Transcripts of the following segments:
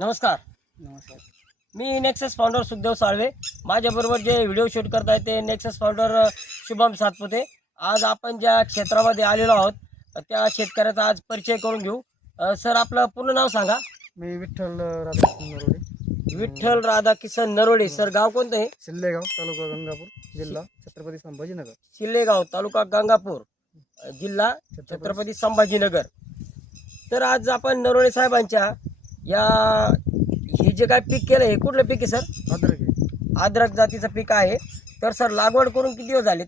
नमस्कार. नमस्कार. मी नेक्सस फाउंडर सुखदेव साळवे. माझ्याबरोबर जे व्हिडिओ शूट करत आहे ते नेक्सस फाउंडर शुभम सातपुते. आज आपण ज्या क्षेत्रामध्ये आलेलो आहोत त्या शेतकऱ्याचा आज परिचय करून घेऊ. सर आपलं पूर्ण नाव सांगा. मी विठ्ठल राधाकृष्ण नरोडे. विठ्ठल राधाकिसन नरोडे. सर गाव कोणतं आहे शिल्लेगाव तालुका गंगापूर जिल्हा छत्रपती संभाजीनगर. शिल्लेगाव तालुका गंगापूर जिल्हा छत्रपती संभाजीनगर. तर आज आपण नरोडे साहेबांच्या या हे जे काय पीक केलं हे कुठलं पीक आहे सर? अद्रक आहे. अद्रक जातीचं पीक आहे. तर सर लागवड करून किती दिवस झालेत?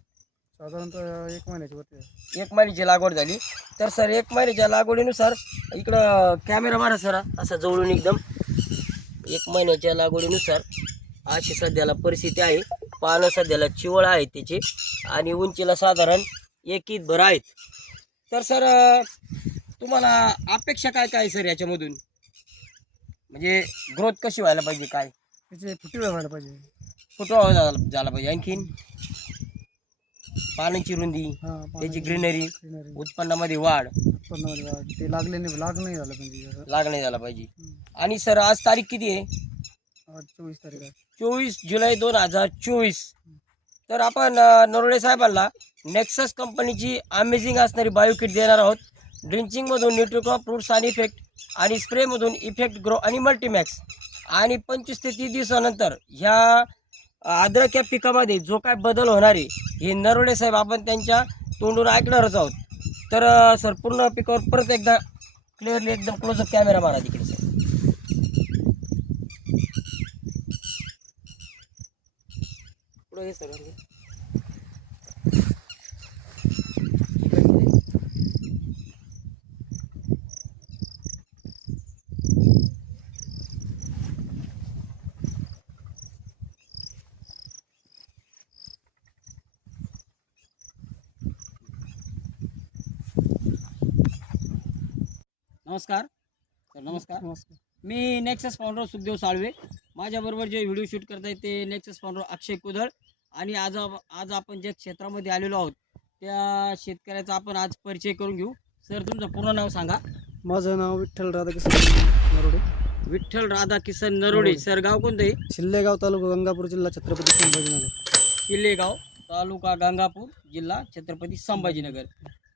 साधारणतः एक महिन्याची वरती आहे. एक महिन्याची लागवड झाली. तर सर एक महिन्याच्या लागवडीनुसार इकडं कॅमेरा मारा सर असं जवळून एकदम. एक महिन्याच्या लागवडीनुसार अशी सध्याला परिस्थिती आहे. पानं सध्याला चिवळ आहेत त्याचे आणि उंचीला साधारण एक भर आहेत. तर सर तुम्हाला अपेक्षा काय काय सर याच्यामधून? म्हणजे ग्रोथ कशी व्हायला पाहिजे काय? त्याचे फुटी व्हायला पाहिजे. फुटवा झाला झाला पाहिजे आणखीन. पाण्याची रुंदी हा त्याची ग्रीनरी उत्पन्नामध्ये वाढ. उत्पन्नामध्ये वाढ. ते लागले नाही लाग नाही झालं जसं. लागणे झाला पाहिजे. हम्म. आणि सर आज तारीख किती आहे? आज चोवीस तारीख आहे. चोवीस जुलै दोन हजार चोवीस. तर आपण अ, नरोडे साहेबांना नेक्सस कंपनीची अमेझिंग असणारी बायोकिट देणार आहोत. ड्रिंचिंगमधून न्यूट्रिक्रॉप फ्रूट्स आणि इफेक्ट आणि स्प्रेमधून इफेक्ट ग्रो आणि मल्टीमॅक्स आणि पंचवीस ते तीस दिवसानंतर ह्या अद्रक या पिकामध्ये जो काय बदल होणार आहे हे नरोडे साहेब आपण त्यांच्या तोंडून ऐकणारच आहोत. तर सर पूर्ण पिकावर परत एकदा क्लिअरली एकदम क्लोजअप कॅमेरा मारा तिकडे सर. पुढे सर नमस्कार. सर नमस्कार. नमस्कार. मी नेक्सस फाउंडर सुखदेव साळवे. माझ्याबरोबर जे व्हिडिओ शूट करतायत ते नेक्सस फाउंडर अक्षय कुदळ. आणि आज आज आपण ज्या क्षेत्रामध्ये आलेलो आहोत त्या शेतकऱ्याचा आपण आज परिचय करून घेऊ. सर तुमचं पूर्ण नाव सांगा. माझं नाव विठ्ठल राधाकृष्ण नरोडे. विठ्ठल राधा किसन नरोडे. सर गाव कोणतं आहे? शिल्लेगाव तालुका गंगापूर जिल्हा छत्रपती संभाजीनगर. किल्लेगाव तालुका गंगापूर जिल्हा छत्रपती संभाजीनगर.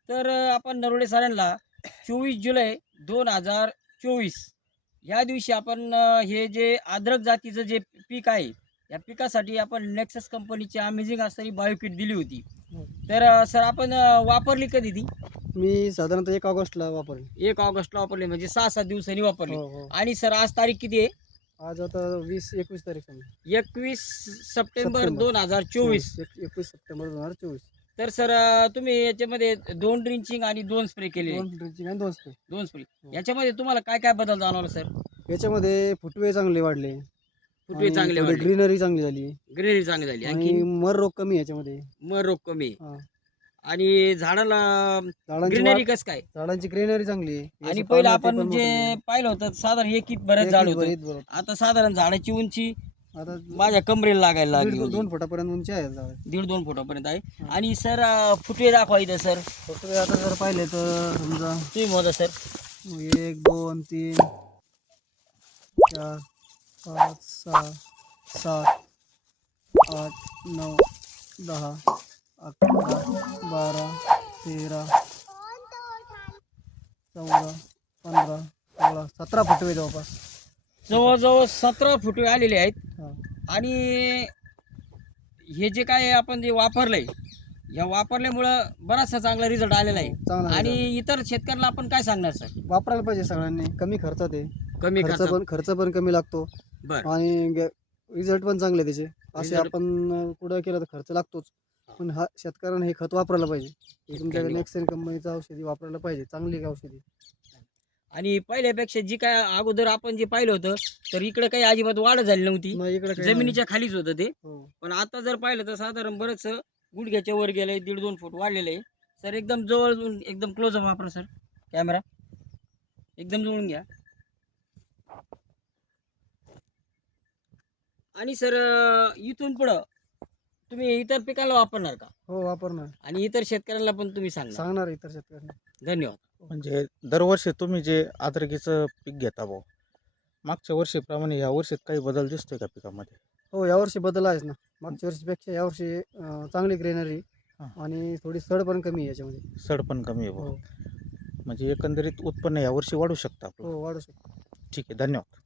तर आपण नरोडे सरांना चोवीस जुलै दोन हजार चोवीस. या दिवशी आपण हे जे अद्रक जातीचं जे पीक आहे या पिकासाठी आपण नेक्सस कंपनीची अमेझिंग असणारी बायोकिट दिली होती. तर सर आपण वापरली कधी ती? मी साधारणतः एक ऑगस्टला वापरले. एक ऑगस्टला वापरली म्हणजे सहा सात दिवसांनी वापरली. हो हो. आणि सर आज तारीख किती आहे? आज आता वीस एकवीस तारीख एकवीस सप्टेंबर सप्टेंबर. दोन हजार चोवीस एक- एकवीस सप्टेंबर दोन हजार चोवीस. तर सर तुम्ही याच्यामध्ये दोन ड्रिंचिंग आणि दोन स्प्रे केले. दोन ड्रिंचिंग आणि दोन स्प्रे दोन स्प्रे हो. याच्यामध्ये तुम्हाला काय काय बदल जाणवला सर? याच्यामध्ये फुटवे चांगले वाढले. फुटवे चांगले वाढले. ग्रीनरी चांगली झाली. ग्रेनरी चांगली झाली. आणखी आणि मर रोग कमी आहे याच्यामध्ये. मर रोग कमी. हा. आणि झाडाला झाडांची ग्रीनरी वाढ- कस काय? झाडांची ग्रीनरी चांगली आहे. आणि याची पहिलं पानं ते आपण पण जे मोठे पाहिलं होतं साधारण एक बरंच झाड होतं. आता साधारण झाडाची उंची आता माझ्या कमरेला लागायला लागली दीड- होती. दोन फुटापर्यंत उंची आहे झाड दीड दोन फुटापर्यंत आहे. आणि सर फुटवे दाखवा इथं सर फुटवे आता जर पाहिले तर समजा तुम्ही मोजा सर एक दोन तीन चार पाच सहा सात आठ नऊ दहा अकरा बारा तेरा चौदा पंधरा सोळा सतरा फुटवे जवळपास जवळजवळ सतरा फुटवे आलेले आहेत. आणि हे जे काय आपण जे वापरलंय या वापरल्यामुळं बराचसा चांगला रिझल्ट आलेला आहे. चांगला आणि. इतर शेतकऱ्याला आपण काय सांगणार सर? वापरायला पाहिजे सगळ्यांनी. कमी खर्चात आहे. कमी खर्च पण खर्च पण कमी लागतो. बर. आणि रिझल्ट पण चांगले त्याचे. असे Result- आपण कुठं केलं तर खर्च लागतोच. पण हा शेतकऱ्यांना हे खत वापरायला पाहिजे. हे तुमच्याकडे शेतकऱ्यांनी नेक्स्ट कंपनीचं औषधी वापरायला पाहिजे. चांगली औषधी. आणि पहिल्यापेक्षा जी काय अगोदर आपण जे पाहिलं होतं तर इकडे काही अजिबात वाढ झाली नव्हती. मग इकडे काही जमिनीच्या खालीच होतं ते. हो. पण आता जर पाहिलं तर साधारण बरंच गुडघ्याच्या वर गेलंय दीड दोन फूट वाढलेलं आहे. सर एकदम जवळ एकदम क्लोज वापरा सर. कॅमेरा एकदम जवळून घ्या. आणि सर इथून पुढं तुम्ही इतर पिकाला वापरणार का? हो वापरणार. आणि इतर शेतकऱ्यांना पण तुम्ही सांगणार. सांगणार इतर शेतकऱ्यांना. धन्यवाद. म्हणजे दरवर्षी तुम्ही जे आद्रकीचं पीक घेता भाऊ मागच्या वर्षीप्रमाणे या वर्षीत काही बदल दिसतोय का पिकामध्ये? हो यावर्षी बदल आहेच ना. मागच्या वर्षीपेक्षा यावर्षी अं, चांगली ग्रेनरी हा. आणि थोडी सड पण कमी आहे याच्यामध्ये. सड पण कमी आहे बुवा. हो. म्हणजे एकंदरीत उत्पन्न यावर्षी वाढू शकतं आपलं. हो वाढू शकतो. ठीक आहे धन्यवाद.